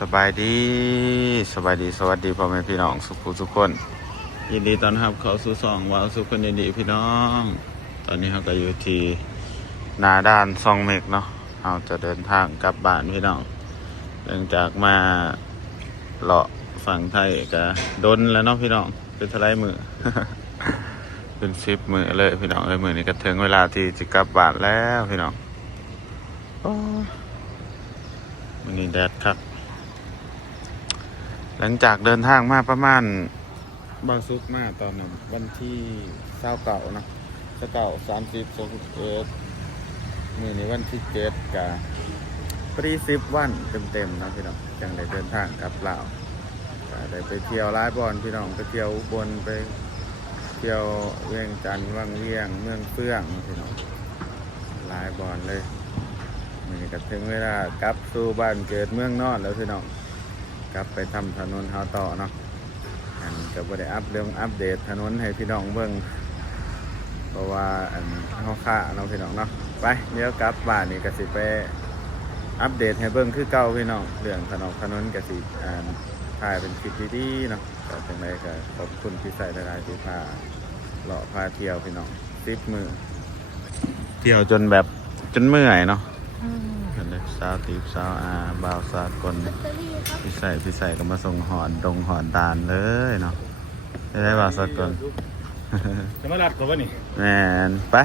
สบายดีสบายดีสวัสดีพ่อแม่พี่น้องสุขุทุกคน ยินดีต้อนรับเขาสู่สองวาวสุขคนยินดีพี่น้อง ตอนนี้เราก็อยู่ที่นาด้านซองเมกเนาะเราจะเดินทางกลับบ้านพี่น้องหลังจากมาเลาะฝั่งไทยก็ดนแล้วเนาะพี่น้องเป็นทลายมือเป็นสิบมือเลยพี่น้องเลยมือนี้ก็ถึงเวลาที่จะกลับบ้านแล้วพี่น้องวันนี้แดดครับ หลังจากเดินทางมาประมาณบางซุกมาตอนนั้นวันที่เช้าเก่านะเช้าเก่าสามสิบสองสิบเอ็ดนี่ในวันที่เจ็ดกับปรีสิบวันเต็มๆเนะพี่น้องจังได้เดินทางกลับลาวได้ไปเที่ยวร้ายบอลพี่น้องไปเที่ยวบนไปเที่ยวเวียงจันทร์วังเวียง เมืองเฟื่องพี่น้องหลายบอลเลยนี่ก็ถึงเวลากลับสู่บ้านเกิดเมืองนอนแล้วพี่น้อง กลับไปทำถนนเฮาต่อเนาะอันก็บ่ได้อัปเรื่องอัปเดตถนนให้พี่น้องเบิ่งเพราะว่าอันเฮาค่าเนาะพี่น้องเนาะไปเดี๋ยวกลับบ้านนี่ก็สิไปอัปเดตให้เบิ่งคือเก่าพี่น้องเรื่องถนนถนนก็สิอ่านถ่ายเป็นคลิปดีๆเนาะก็จังไดก็ขอบคุณที่ใส่หลายที่พาเลาะพาเที่ยวพี่น้องสิบมือเที่ยวจนแบบจนเมื่อยเนาะ เห็นเลยสาวตีบสาวอาบ่าวสากลพี่ใส่พี่ใส่ก็มาส่งหอนดงหอนตาลเลยเนาะได้ได้บ่าวสากลจะมาลัดก่อนวะนี่แมนไป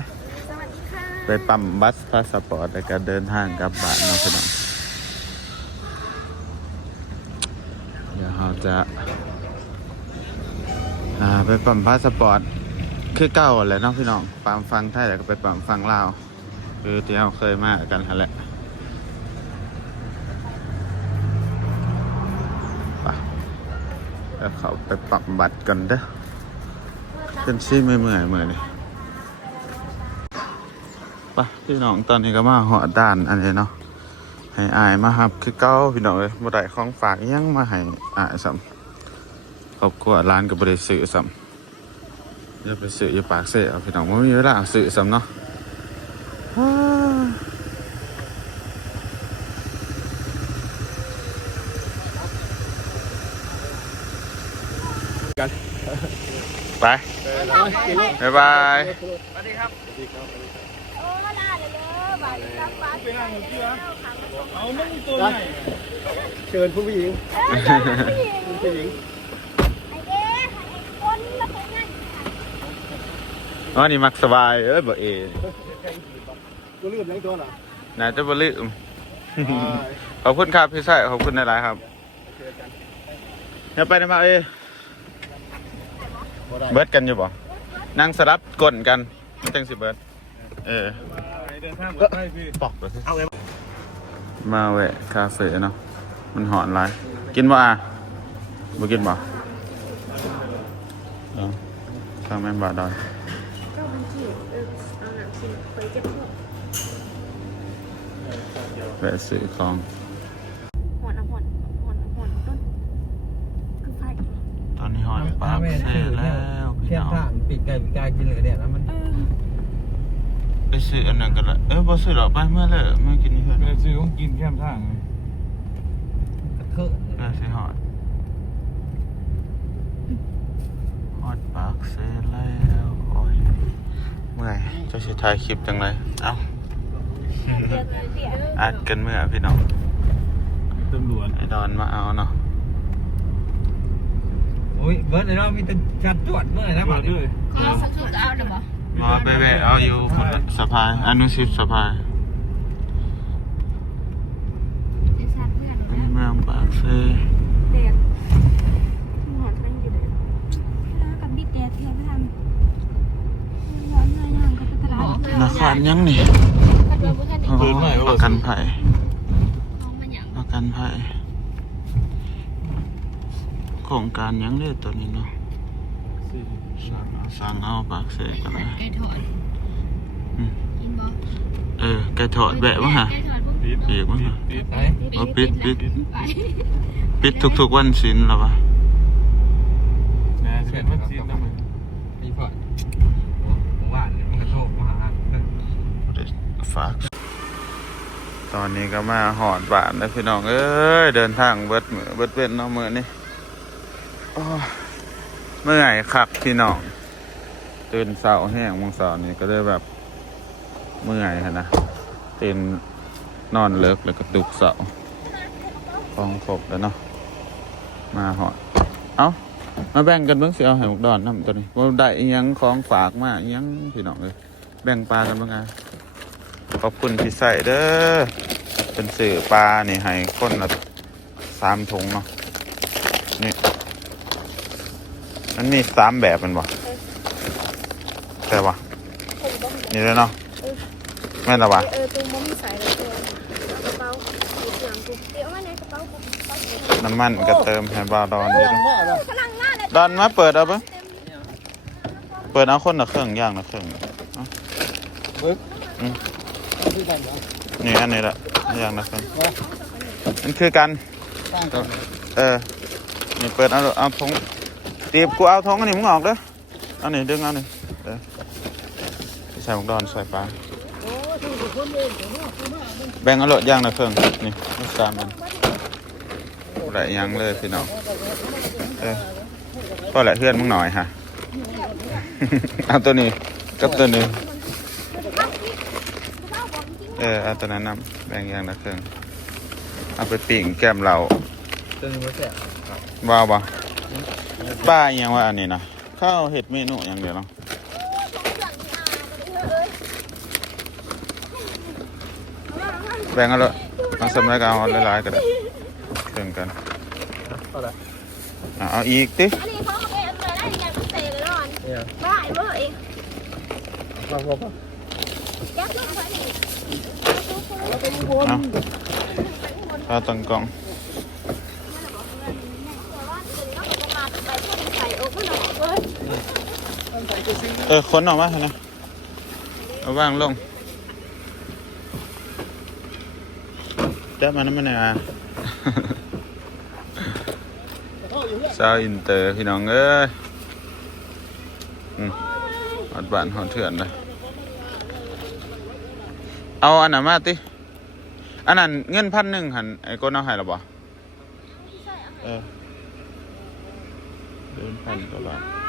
สวัสดีค่ะไปปั๊มบัสพาสปอร์ตแล้วก็เดินทางกลับบ้านเนาะพี่น้องเดี๋ยวเราจะอ่าไปปั๊มพาสปอร์ตคือเก่าแหละเนาะพี่น้องปั๊มฟังไทยแล้วก็ไปปั๊มฟังลาวคือที่เราเคยมากันหั่นแหละไปแล้ว เขาไปปั๊มบัตรกันเด้อเป็นซี่เมื่อยเมื่อยเมื่อยนี่ไปพี่น้องตอนนี้ก็มาหอด้านอันนี้เนาะให้อายมาครับ คือเก้าพี่น้องเลยบ่ได้ของฝากยังมาให้อายซ้ำครอบครัวร้านก็บ่ได้ซื้อซ้ำอย่าไปซื้ออย่าปากเสียพี่น้องบ่มีเวลาซื้อซ้ำเนาะ ไปบ๊ายบายโอ้มาลาเลยเด้อบ่ายนี้รับบ้านไปนั่งเชื่อเอามึงตัวไหนเชิญผู้หญิงเออผู้หญิงผู้หญิงไอ้เด้ไอ้คนแล้วไปนั่งอ๋อนี่มักสบายเอ้ยบ่เอตัวลืมยังตัวเหรอน่าจะบ่ลืมขอบคุณครับพี่ชายขอบคุณหลายๆครับอย่าไปนะมาเอ้ ยเบิดกันอยู่บ่นั่งสลับกลนกันมันจังสิเบิดเออเดินทางกับใครพี่ปอกเลยเอามาแวะคาเฟ่เนาะมันหอนหลายกินบ่อะบ่กินบ่เอาทางแม่นบาดอยก็มันขีดเออเอาหนังขีดไปเจ็บหัวแวะซื้อของ หัวน้ำหัวหัวน้ำหัวต้นคือไฟ ตอนนี้หอนปากเซ่แล้วพี่ เทียบ น้อง ทาง ปีกไก่ปีกไก่กินเลยเนี่ยแล้วมันเออไปซื้ออันนั้นกันละเออบ่ซื้อหรอกไปเมื่อเลยเมื่อกินนี่เพิ่นเดินซื้อของกินแค่ทางเลยกระเทอะเออสิหอดหอดปากเซ่แล้วโอ้ยเมื่อยจะสิถ่ายคลิปจังเลยเอ้าเจอกันเดี๋ยวอัดกันเมื่อพี่น้องตำรวจไอ้ดอนมาเอาเนาะโอ้ยเบิร์ดในเรามีแต่ชัดจวดเมื่อไหร่นะตำรบัวดจด้วยขอสักชุดเอาเดี๋ยวบอกมาไปแวะเอาอยู่คนละสะพายอนุสิตสะพายไอ้สัตว์เพื่อนเป็นเมืองปากเซ่เด็กหัวทั้งอยู่เลยแล้วกับบิ๊กแดดเทียบทำย้อนเงยย่างก็ไปตลาดนครยังนี่ก็โดนพวกกันโอ้ประกันภัยน้องมันอย่างประกันภัย โครงการยังเลยตัวนี้เนาะสั่งเอาปากเซ่กันเลยไก่ทอดอืมกินบ่เออไก่ทอดแบะมั้งฮะไก่ทอดพวกปิดปีกมั้งฮะปิดไหนอ๋อปิดปิดไปปิดทุกๆวันศิลป์หรอวะนะเป็นวัคซีนต้องมือมีพอดผมว่าเนี่ยมันกระโชกมาหาฝากตอนนี้ก็มาหอดบานแล้วพี่น้องเอ้ยเดินทางเบิดมือเบิดเว้นเนาะมือนี่โอ้ย เมื่อยคักพี่น้อง ตื่นเสาแห้งมงเสาร์นี่ก็เลยแบบ เมื่อยค่ะนะตื่นนอนเลิกแล้วก็ดุกเสาฟองครบแล้วเนาะมาหอดเอ้ามาแบ่งกันเบิ่งสิเอาให้หมกดอนน้ำตัวนี้ว่าได้อิหยังของฝากมาอิหยังพี่น้องเลยแบ่งปลากันบ้างไงขอบคุณที่ใส่เด้อเป็นสื่อปลานี่ให้คนละสามถุงเนาะนี่ มันมีสามแบบมันบ่แต่ว่านี่เลยเนาะแม่นละวะเออตุ้มบ่มีใส่เลยตัวกระเป๋าสีเสียงกูเดี๋ยวมาในกระเป๋ากูกระเป๋ากูน้ำมันก็เติมให้บาดอนอยู่เด้อพลังงานเลยดอนมาเปิดเอาปะเปิดเอาคนละเครื่องย่างละเครื่องเอาที่กันเหรอนี่อันนี้ละย่างละเครื่องมันคือกันสร้างกันเออนี่เปิดเอาเอาทง ตีบกูเอาทงอันนี้มึงออกเด้อเอานี่ดึงเอานี่เออใส่หมกดอนใส่ปลาแบ่งเอาโลดย่างนะเครื่องนี่ไม่สามมันไรยังเลยพี่น้องเออก็แหละเพื่อนมึงหน่อยฮะเอาตัวนี้กับตัวนี้เออเอาตัวนั้นนำแบ่งย่างนะเครื่องเอาไปปิ่งแก้มเราตัวนี้มันแสบว้าวบ่ ป้าอหยังว่าอันนี้นะข้าวเห็ดเมนูอย่างเดียวเนาะแบ่งกันเลยมาสมัยกันเอาหลายๆก็ได้เพิ่มกันเท่าไหร่อะเอาอีกติอันนี้เขาเอาไปเอาไปได้ยังพิเศษเลยก่อนเนี่ยได้เว้ยพอพอพอแก๊สลงไปนี่เอาข้าวตังกล่อง แต่ว่าเดี๋ยวนี้เราก็มาไปพวกใส่โอ้ก็หนอกเว้ย เออค้นออกมาเถอะนะเอาว่างลงจับมันนั่นมันอะสาวอินเตอร์พี่น้องเอ้ยอืมหอดบ้านหอดเถื่อนเลยเอาอันนั้นมาติอันนั้นเงินพันหนึ่งหันไอ้ก้นเอาให้หรอบ่เออเดินพันกว่าบาท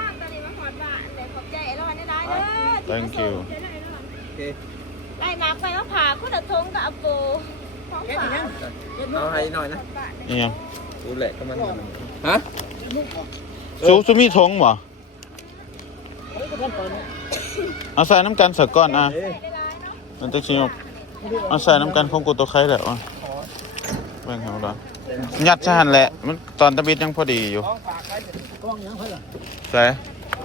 Thank you โอเคได้น้ำไปว่าผ่าคุณตะทงกับอโปของฝากเอาให้หน่อยนะนี่ยังดูแหละก็มันฮะซูซูมีทงบ่เอาใส่น้ำกันสักก้อนอะเอ้ยมันจะชิมเอาใส่น้ำกันของกูตัวใครแหละวะแบ่งให้เรายัดชาหันแหละมันตอนตะบิดยังพอดีอยู่ของฝากใครกล้องยังเพื่อนใส่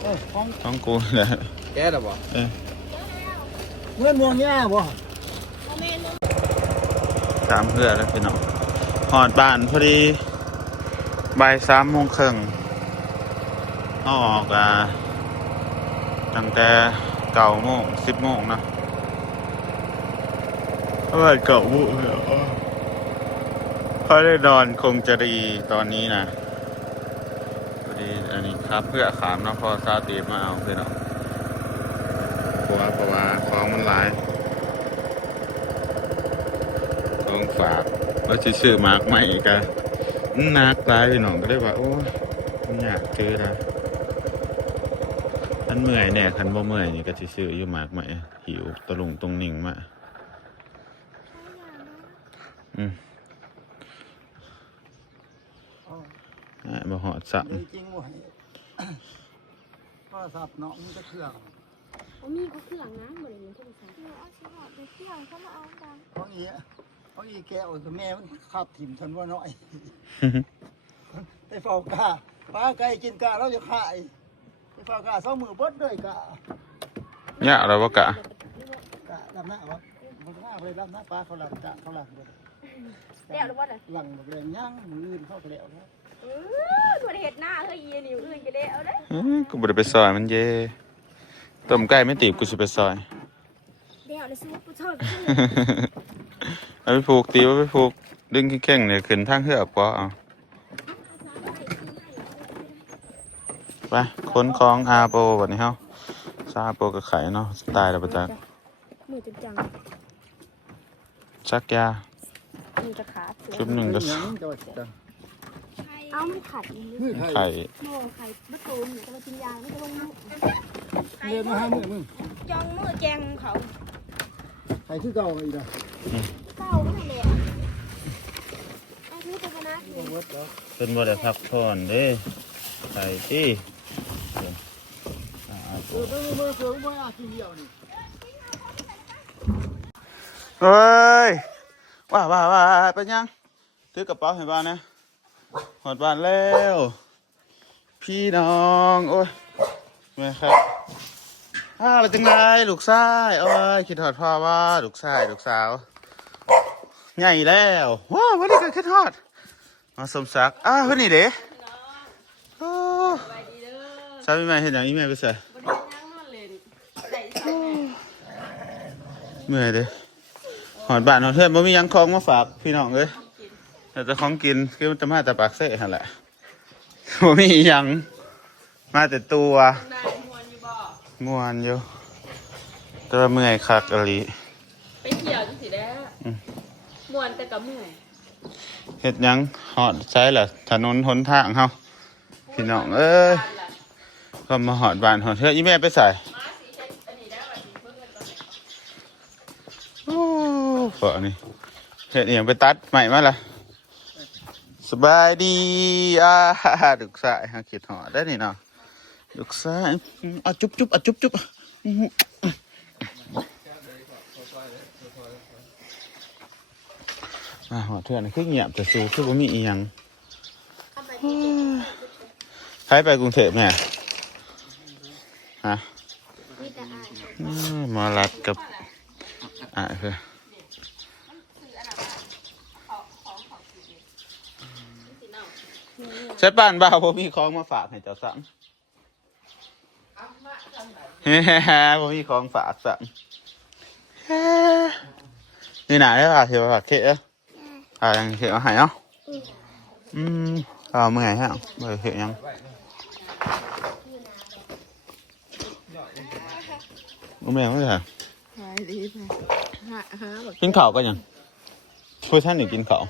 เออของของกูแหละ แกหรอบ่เออเงินมวงแย่บ่ตามเพื่อแล้วพี่น้องหอดบ้านพอดีบ่ายสามโมงครึ่งออกอะตั้งแต่เก้าโมงสิบโมงนะเมื่อเก้าโมงแล้วพอได้นอนคงจะดีตอนนี้นะพอดีอันนี้ครับเพื่อขามเนาะพอซาตีมาเอาพี่น้องเพราะว่าเพราะว่าของมันหลาย ของฝาก ว่าสิซื้อหมากใหม่ก็นักหลายพี่น้องก็ได้ว่า โอ้ยมันอยากซื้อนะท่านเมื่อยแน่คันบ่เมื่อยนี่ก็สิซื้ออยู่หมากใหม่หิวตะลุงตรงนิ่งมาอืมอะบ่หอดสัมจริงๆว่ะโทรศัพท์เนาะมันจะเครื่องผมมีก็เครื่องนะเหมือนอย่างที่ภาษาเอาชิบะไปเครื่องเขามาเอากันของ อีของอีแก้วกับแม่มันขับถิ่มทันว่าน้อยไปเฝ้ากาปลาไก่กินกาเราจะขายไปเฝ้ากาสองมือเบดเลยกาเนี่ยเราว่ากะกาลำหน้าวะมันหน้าไปลำหน้าปลาเขาหลังกะเขาหลังเลยเดี๋ยวหรือว่าอะไรหลังแบบแรงย่างมืออื่นเข้าไปแล้วนะเออตัวเห็ดหน้าเฮ้ยยีนิ้วอื่นก็ได้เอาเลยอื้อกูบ่ได้ไปซอยมันเย่ต้มไก่ไม่ตีบกูสิไปซอยเดี๋ยวเลยสู้ผู้ชม เอาไปผูกตีว่าไปผูกดึงแข้งๆเนี่ยขึ้นทางเหือกปอเอาไปขนของอาโปบัดนี้เฮาซาโปกับไข่เนาะตายแล้วประจักมือจังจังชักยามันจะขาดเสือชุบหนึ่งก็เป็นหยังจะว่าจะเอามันขัดอย่างนี้มือไทยไข่โม่ไข่มะตูมจะมากินยาไม่ต้องมือเรียนมาหามือมึงจองมือแจงเขาไทยคือเก่าอีกแล้ว เก้าไม่เลยไอ้ที่เป็นคณะอยู่เวิร์ดแล้วเป็นบ่ได้พักผ่อนเด้ไข่ที่เดี๋ยวอ่าเออเป็นมือเสือมืออาชีพเดียวนี่เฮ้ยว่าว่าว่าเป็นยังถือกระเป๋าเห็นบ้านนะหอดบ้านแล้ว พี่น้องโอ้ยแม่ครับอ้าวเป็นจังไงลูกชายโอ้ยคิดหอดพ่อว่าลูกชายลูกสาว ใหญ่แล้วว้าววันนี้กันคิดหอดมาสมศักดิ์อ้าวคนนี้เด้โอ้สามีใหม่เห็นอย่างนี้แม่ไปใส่เมื่อยเด้หอดบ้านหอดเพื่อนบ่มีหยังของมาฝากพี่น้องเลยแต่จะของกินคือมันจะมาแต่ปากเซ่หั่นแหละบ่มีหยังมาแต่ตัวง่วนอยู่แต่ว่าเมื่อยคักอหลีไปเที่ยวจังสิได้ อืม มวนแต่กับเมื่อยเฮ็ดหยังหอดใช้ล่ะถนนหนทางเฮาพี่น้องเอ้ยก็มาหอดบ้านหอดเฮืออีแม่ไปใส่มาสิเฮ็ดอันนี้ได้ว่าสิเพิ่งเงินตอนี่เฮ็ดอีหยังไปตัดใหม่มาล่ะสบายดีอ่าลูกชายหาคิดหอดได้นี่เนาะลูกชายอะจุ๊บจุ๊บอะจุ๊บจุ๊ อื้อหืออะหอดเทือนคือเงียบแต่สูคือบ่มีอีหยังใครไปกรุงเทพเนี่ยฮะมาลัดกับอะคือใช่ป้านบ่าวผมมีของมาฝากให้เจ้าสังเฮ้ผมมีของฝากสังนี่หนาได้ป่ะเที่ยวฝากเคะอ่ายังเที่ยวให้เนาะ อืมเอาเมื่อยฮะเมื่อยเที่ยวยังเมื่อยไม่ใช่หายดีไปหาหาแบบกินข้าวก็ยังช่วยท่านหนึ่งกินข้าว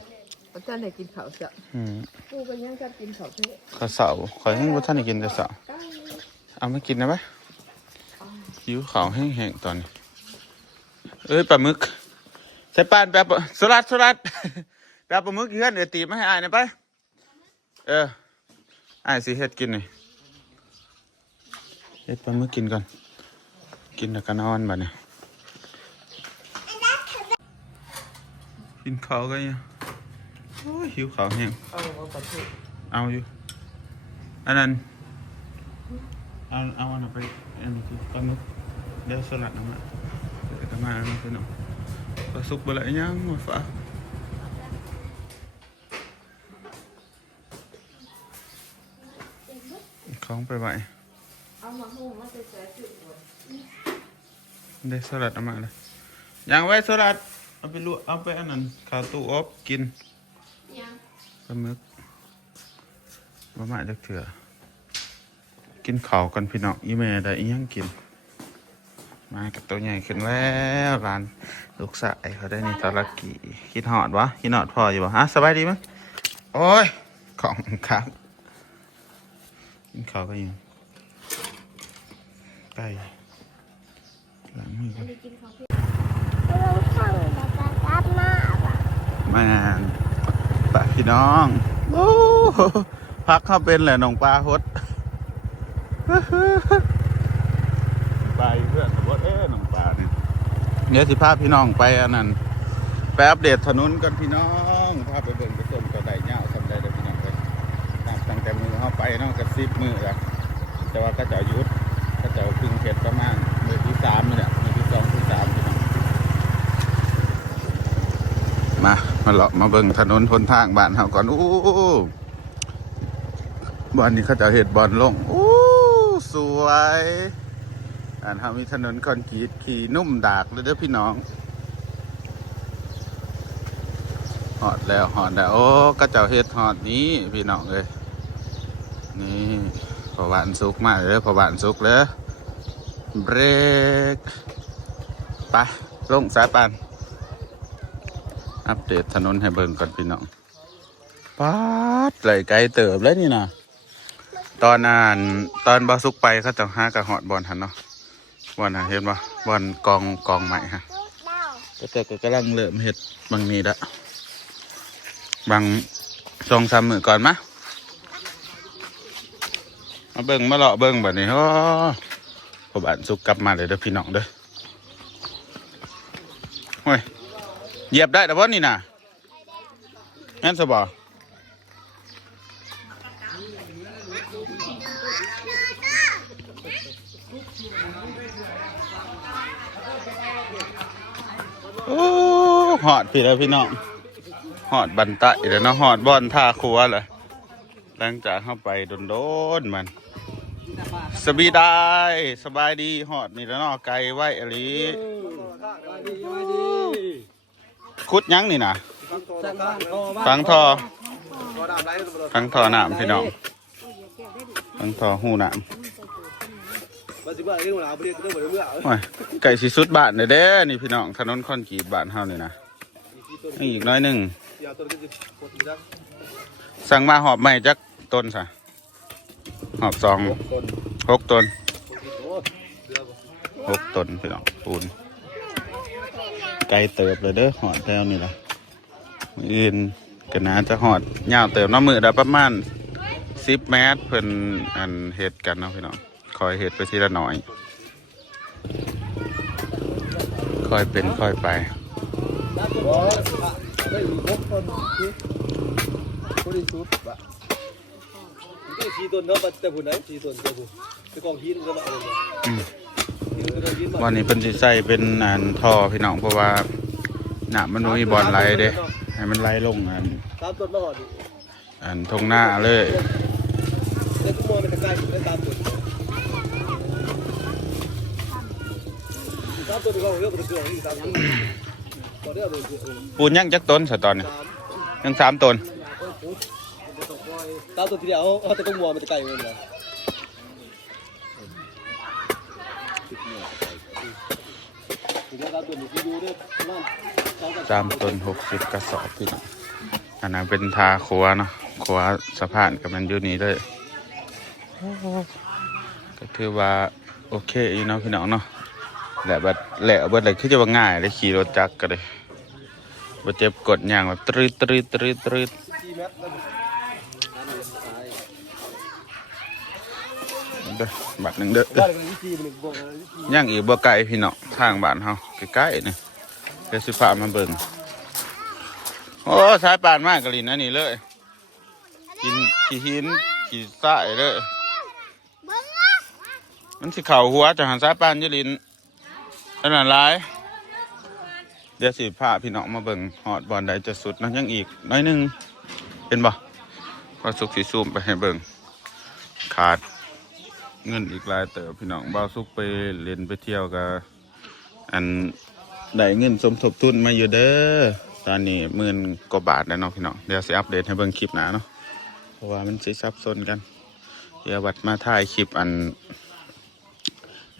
อาจารย์ได้กินข้าวเสียอืมกูก็ยังจะกินข้าวเท่ข้าวเสาขอให้ว่าท่านได้กินแต่เสาเอามากินนะไหมหิวข้าวแห้งๆตอนนี้เอ้ยปลาหมึกใส่ปานแป๊บสลัดสลัด แป๊บปลาหมึกเยื่อนเดี๋ยวตีมาให้อายหนะไป เอออายสิเฮ็ดกินนี่เฮ็ดปลาหมึกกินก่อน กินแล้วก็นอนบัดนี้กินข้าวกันยังโอ้ยหิวข้าวแห้งเอาเอาประเทศเอาอยู่ อันนั้น เอา เอาอันนั้นไปอันนี้คือปลาหมึกเดี๋ยวสลัดน้ำมาเดี๋ยวก็มาอันนั้นคือน้องปลาสุกไปเลยยังหมดฝา ของไปไหวเอามาหุ้มมาใส่ใส่จุดบนได้สลัดเอามาเลยยังไว้สลัด เอาไปลวกเอาไปอันนั้นข้าวตู้อบกินยังปลาหมึกบะหมี่จักเถื่อกินข้าวกันพี่น้องอีแม่ได้อีหยังกิน มากับตัวใหญ่ขึ้นแล้วร้านลูกสายเขาได้นี่ตะลักกี่คิดหอดวะคิดหอดพออยู่วะฮะสบายดีมั้ยโอ้ยของครับ กินข้าก็ยังไก่หลังมือกันเราข้างแบบรับมาปะแม่นปะพี่น้องโอ้พักเข้าเป็นแหละน้องปลาฮดไปเพื่อนบดเอ้น้องปลาเนี่ยเดี๋ยวสิพาพี่น้องไปอันนั้นไปอัปเดตถนนกันพี่น้องพาไปเบิ่ง ไปน้องกับซิบมือแล้วแต่ว่าก็จะยุดก็จะเอาพึ่งเข็ดประมาณมือที่สามนี่แหละมือที่สองที่สามมามาเลาะมาเบิ่งถนนทนทางบ้านเฮาก่อนอู้บอนนี้เขาจะเห็ดบอลลงอู้สวยอันทำมีถนนคอนกรีตขี่นุ่มดากเลยเด้อพี่น้องหอดแล้วหอดแล้วโอ้ก็เจ้าเฮ็ดหอดนี้พี่น้องเลย นี่พอหวานสุกมาเลยพอหวานสุกเลยเบรกไปลงสายปานอัปเดตถนนให้เบิ่งก่อนพี่น้องป๊าดไหลไกลเติบแล้วนี่นะตอนอ่านตอนบาสุกไปเขาจะห้ากระหอดบอลหันเนาะบอลหันเห็นปะบอลกองกองใหม่ฮะก็แต่ก็กำลังเริ่มเห็ดบางนี้ละบางสองสามมือก่อนมะ มาเบิ่งมาเลาะเบิ่งแบบนี้โอ้พอบานสุกกลับมาเลยเด้อพี่น้องเด้อโอ้ยเหยียบได้แต่ว่านี่นะงั้นสบอโอ้หอดพี่แล้วพี่น้องหอดบันไตแล้วนะหอดบอนท่าครัวเลยหลังจากเข้าไปโดนๆมัน สบีได้สบายดีหอดนี่แล้วเนาะไกลไว้อหลีคุดยังนี่นะฟังทอฟังทอหนามพี่น้องฟังทอหูหนามโอ้ยไก่สีสุดบาทเลยเด้นี่พี่น้องถนนคอนกรีตบาทเฮานี่นะนี่อีกน้อยหนึ่งสั่งมาหอบใหม่จักต้นซะ หอบสองหกต้นหกต้นพี่น้องปูนไกลเติบเลยเด้อหอดแล้วนี่ละมืนก็น่าจะหอดยาวเติบน้ำมือได้ประมาณสิบเมตรเพิ่นอันเห็ดกันนะพี่น้องคอยเห็ดไปทีละหน่อยค่อยเป็นค่อยไปได้อีกหก คนคือคนที่สุดบะนี่สี่ต้นเนาะแต่ผู้ไหนสี่ต้นแต่ผู้ไปกองหินก็มาเอาเลยอืมนี่ก็ต้องหินมาวันนี้เพิ่นสิใส่เป็นอันท่อพี่น้องเพราะว่าหนามันบ่มีบอลไหลเด้ให้มันไหลลงอันตามต้นมาหอดอันทงหน้าเลยแล้วทุกมอมันจะใกล้ได้ตามต้นตามต้นก็เรื่องมันจะเกลือที่ตามต้นตอนนี้เราเกลือปูนยังจักต้นสะตอนนี้สามยังสามต้น ตามต้นที่เดียวเอาแต่ต้นมอมันจะใกลเงินนะสามต้นหกสิบกระสอบพี่น้องอันนั้นเป็นทาครัวเนาะครัวสะพานกับมันอยู่นี่เลยก็คือว่าโอเคอยู่เนาะพี่น้องเนาะแหละบัดแหละบิดเลยคือจะว่าง่ายเลยขี่รถจักรก็เลยบ่เจ็บกดอย่างแบบตรึดตรึดตรึดตรึด เด้อบัดหนึ่งเด้อบ้านเป็นวิธีมันบอกวิธีย่างอีกบ่ไกลพี่น้องทางบ้านเฮาใกล้ๆนี่เดี๋ยวสิพามาเบิ่งโอ้สายปานมากกะลินอันนี้เลยกินขี้หินขี้ทรายเลยมันสิเข่าหัวจะหันสายปานอยี่ลินอันนั้นหลายเดี๋ยวสิพาพี่น้องมาเบิ่งหอดบอลใดจะสุดเนาะยังอีกน้อยหนึงเห็นบ่พอสุกสีซูมไปให้เบิ่งขาด เงินอีกหลายเติบพี่น้องบ่าวสุกไปเล่นไปเที่ยวกับอันได้เงินสมทบทุนมาอยู่เด้อตอนนี้หมื่นกว่าบาทแล้วเนาะพี่น้องเดี๋ยวสิอัปเดตให้เบิ่งคลิปหนาเนาะเพราะว่ามันสิซับซ้อนกัน เดี๋ยวบัดมาถ่ายคลิปอัน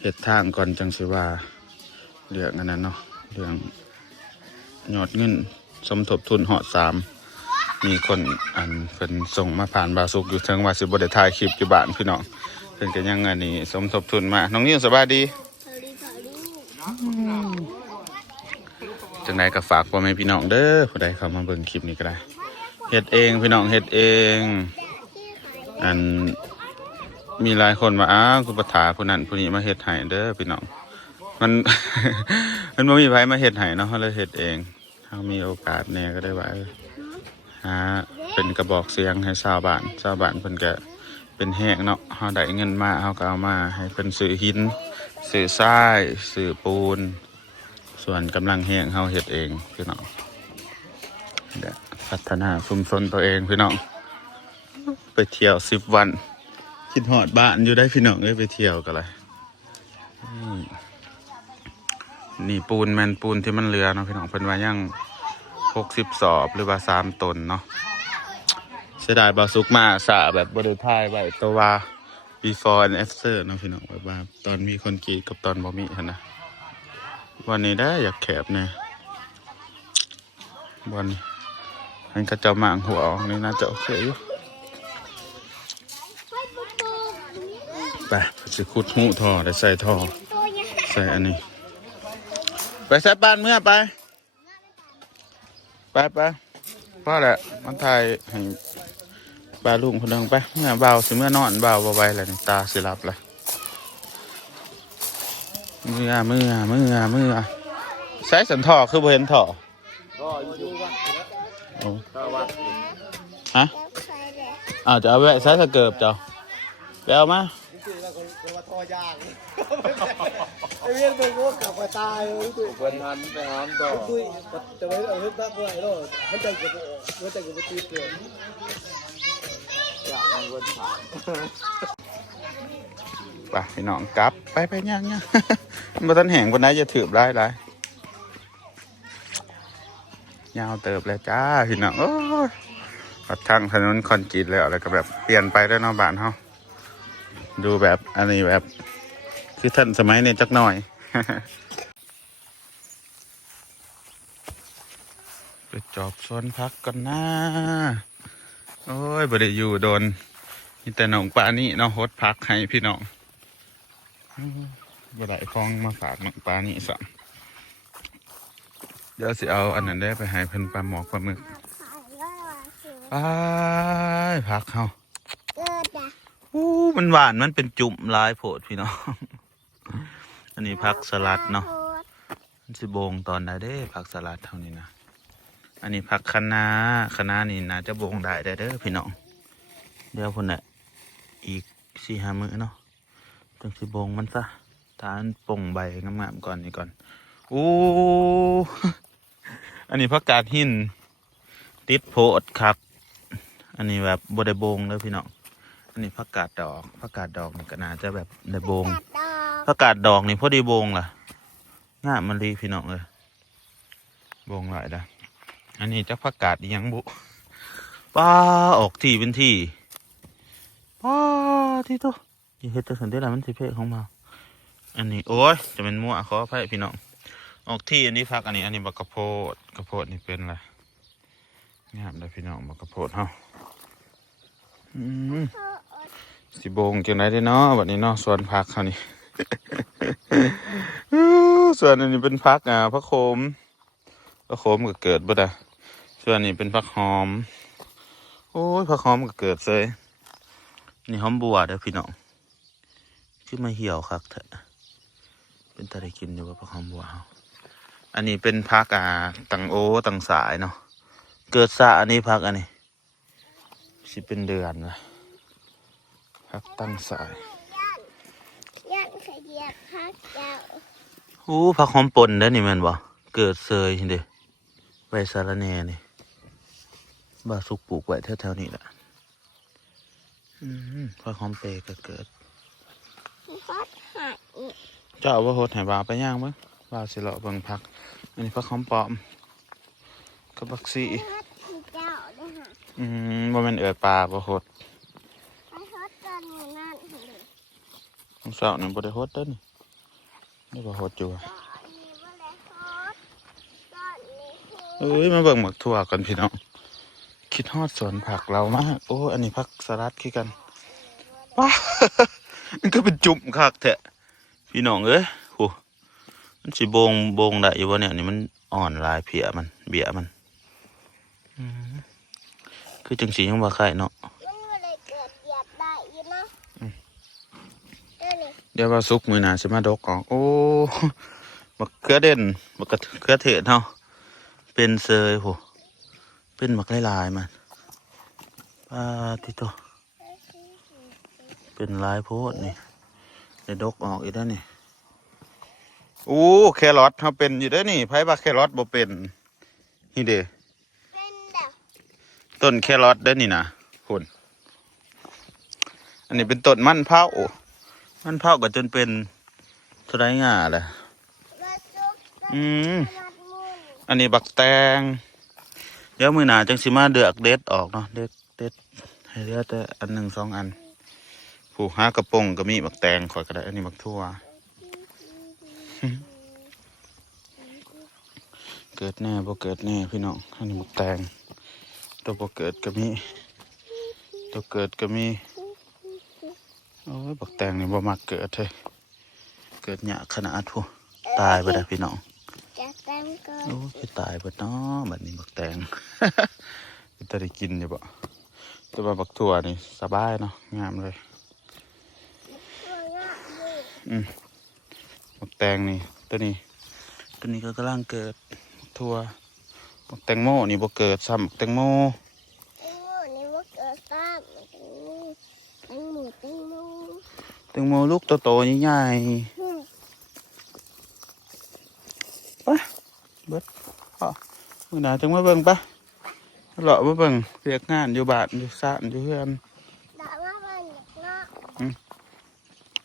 เฮ็ดทางก่อนจังสิว่าเรื่องอันนั้นเนาะเรื่องยอดเงินสมทบทุนหอสามมีคนอันเพิ่นส่งมาผ่านบาสุกอยู่เทิงว่าสิบ่ได้ถ่ายคลิปอยู่บ้านพี่น้อง เพิ่นก็ยังอันนี้สมทบทุนมา น้องนิ้วสบายดีจังใดก็ฝากพ่อแม่พี่น้องเด้อผู้ใดเข้ามาเบิ่งคลิปนี้ก็ได้เฮ็ดเองพี่น้องเฮ็ดเอง อันมีหลายคนว่าอ้าวคุณประถาผู้นั้นผู้นี้มาเฮ็ดให้เด้อพี่น้อง มัน มันบ่มีไผมาเฮ็ดให้เนาะเราเลยเฮ็ดเองถ้ามีโอกาสแหน่ก็ได้ว่าเออหาเป็นกระบอกเสียงให้ชาวบ้านชาวบ้านเพิ่นก็ เป็นแหกเนาะเฮาได้เงินมาเฮาก็เอามา ให้เป็นสื่อหินสื่อทรายสื่อปูน ส่วนกำลังแหกเฮาเฮ็ดเองพี่น้องเดี๋ยวพัฒนาชุมชนตัวเองพี่น้องไปเที่ยวสิบวัน คิดหอดบ้านอยู่ได้พี่น้องเอ้ยไปเที่ยวกันเลยนี่ปูนแมนปูนที่มันเหลือเนาะพี่น้องเพิ่นว่ายังหกสิบสอบหรือว่าสามตนเนาะ สียดายบาสุกมาสาแบบบริทายไว้ตัวว่า before and after เนาะพี่น้องแบบว่าตอนมีคนกรีดกับตอนบ่มีหันนะวันนี้ได้อยากแคบเนี่ยบอลมันก็จะหมางหัวออกนี่น่าจะโอเคอยู่ไปจะขุดหูท่อได้ใส่ท่อใส่อันนี้ ไปใส่บ้านเมื่อไป ไปไปพ่อแหละมันถ่ายให้ ปลาลุงคนนึงไปเมื่อเบาสิเมื่อนอนเบาบ่ไหวแล้วนี่ตาสิหลับละเมื่อเมื่อเมื่อเมื่อใส่สันท่อคือบ่เห็นท่อก็อยู่วัดโอ้ก็วัดฮะอ้าวจะเอาแวะใส่สะเกิบเจ้าไปเอามานี่คือเราคนว่าทอยางไอ้เวียนเป็นพวกกลับมาตายเลยตุ้ยวันทันไปหามต่อตุ้ยแต่ไว้เอาเฮ็ดตักไว้เนาะมันใจกับมันใจกับตีเปลี่ยน อยากให้วันผ่านไปพี่น้องกลับไปไปย่างย่างมาทันแห่งคนไหนจะถือได้ไรยาวเติบเลยจ้าพี่น้องโอ้ยทางถนนคอนกรีตแล้วแล้วก็แบบเปลี่ยนไปแล้วเนาะบ้านเฮาดูแบบอันนี้แบบ คือท่านสมัยนี้จักหน่อยไปจอบสวนพักกันนะ โอ้ยบ่ได้อยู่โดน มีแต่น้องปลานี่เนาะฮดพักให้พี่น้องอืมบ่ได้ฟองมาฝากน้องปลานี่สัเดี๋ยวสิเอาอันนั้นได้ไปให้เพิ่นปลาหมอกปลาหมึกไปพักเฮาอู้มันหวานมันเป็นจุ่มหลายโผดพี่น้อง อันนี้พักสลัดเนาะมันสิโบงตอนใดเด้พักสลัดเท่านี้นะ อันนี้ผักคะน้าคะน้านี่น่าจะบงได้ได้เด้อพี่น้อง เดี๋ยวพุ่นน่ะ อีกสี่ห้ามื้อเนาะจังสิบงมันซะทานป่งใบงามๆก่อนนี่ก่อนโอ้อันนี้ผักกาดหิน ติดโพดครับ อันนี้แบบบได้บงเลยพี่น้องอันนี้ผักกาดดอกผักกาดดอกนี่ก็น่าจะแบบได้บงผักกาดดอกนี่พอดีบงล่ะง่ามมันรีพี่น้องเลยบงหลายนะอันนี้จะประกาศอิหยังบุป้าออกที่เป็นที่ ป้าที่ตัวอย่าเฮ็ดจะสันได้ละมันสิเพศของมาอันนี้โอ้ยจะเป็นมั่วขออภัยพี่น้องออกที่อันนี้พักอันนี้ อันนี้บักกะโพดกระโพดนี่เป็นอะไรงามเลยพี่น้องบักกะโพดเฮาอืมสิบงจังไดได้เนาะบัดนี้เนาะสวนพักเขานี่ส่วนอันนี้เป็นพักอ่าพระโคมผักโขมก็เกิดบ่ได้ส่วนนี้เป็นผักหอม โอ้ยผักหอมก็เกิดเลย นี่หอมบัวเด้อพี่น้องคือมาเหี่ยวคักเถอะเป็นตาไดกินอยู่ว่าผักหอมบัวเฮาอันนี้เป็นผักอ่าตังโอตังสายเนาะเกิดสะอันนี้ผักอันนี้สิเป็นเดือนนะผักตังสายยันขยับพักเจ้าโอ้ผักหอมปนเด้นี่แม่นบ่เกิดเซยเด้ใบสารแหน่นี่บาสุกปลูกไว้แถวๆนี้แหละ ผักหอมเปรย์ก็เกิดพัดหายเจ้าเอาว่าโหดใหายบาวไปย่างมั้งบาวสิเลาะเบิ่งผัก อันนี้ผักหอมปลอมกับบักซีพัดเจ้าด้วยค่ะอืมบ่แม่นเอิดปลาบ่โหดไปพัดกันอยู่นั่นเลยของเสานี่บ่ได้โหดเด้อนี่นี่บ่โหดอยู่อะอันนี้ว่าอะไรพัดตอนนี้คือเอ้ยมาเบิ่งหมักถั่วกันพี่น้อง คิดฮอดสวนผักเรามาก โอ้ อันนี้ผักสลัดคือกันว้ามันก็เป็นจุ่มคักแท้พี่น้องเอ้ยโหมันสิโบงโบงได้อยู่บ่เนี่ยอันนี่มันอ่อนหลายเพียมัน เบียมันอืมคือจังสียังบ่ไข่เนาะมันว่าอะไรเกิดเหยียบได้อีกนะเออนี่เดี๋ยวว่าสุกมือหนาสิมาดกออกโอ้บักเขือเด่นบักกระเขือเทศเฮาเป็นเซยโห เป็นบักลายๆมันปาทิโตเป็นลายโพดนี่ได้ดกออกอีกแล้วนี่โอ้แครอทเฮาเป็นอยู่เด้อนี่ไผว่าแครอทบ่เป็นนี่เด้เป็นแบบต้นแครอทเด้อนี่นะคุณอันนี้เป็นต้นมันเผามันเผาก็จนเป็นเท่าไรง่าแหละมาซุกอืมมัดมุนอันนี้บักแตง เดี๋ยวมือหนาจังสิมาเดือกเด็ดออกเนาะเด็ดเด็ดให้เลือแต่อันหนึ่งสองอัน ผู้หากระปงก็มีบักแตงข่อยก็ได้อันนี้บักทั่ว เกิดแน่บ่เกิดแน่พี่น้องอันนี้หมกแตงตัวบ่เกิดก็มีตัวเกิดก็มีโอ้ยบักแตงนี่บ่มักเกิดเลยเกิดหยาขนาดพวกตายไปแล้วพี่น้อง ก็โอ้ยไปตายเบิดเนาะบัดนี้บักแตงจะได้กินอยู่บ่แต่ว่าบักถั่วนี่สบายเนาะงามเลยอืมบักแตงนี่ตัวนี้ ตัวนี้ก็กำลังเกิดถั่วบักแตงโมนี่บ่เกิดซ้ำบักแตงโมแตงโมนี่ว่าเกิดซ้ำแตงโมแตงโมแตงโมแตงโมลูกโตๆใหญ่อืมๆไปเบิดอะมื้อ หน้าจังมาเบิ่งปะเลาะมาเบิ่งเรียกงานอยู่บ้านอยู่ศาลอยู่เฮือนด่าว่ามันเด็กเนาะ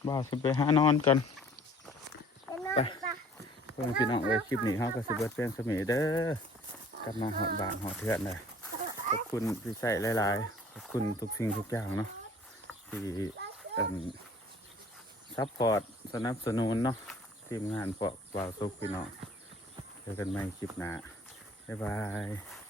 บ่าวสิไปหานอนกันจะนอนปะเพื่อนพี่น้องเอ้ยคลิปนี้เฮาก็สิเบิดเป็นเสมอเด้อกลับมาหอดบ้านหอดเทือนเลยขอบคุณพี่ใส่หลายๆขอบคุณทุกสิ่งทุกอย่างเนาะที่เอิ่มซัพพอร์ตสนับสนุนเนาะทีมงานพวกบ่าวสุกพี่น้องเจอกันใหม่คลิปหน้า บ๊ายบาย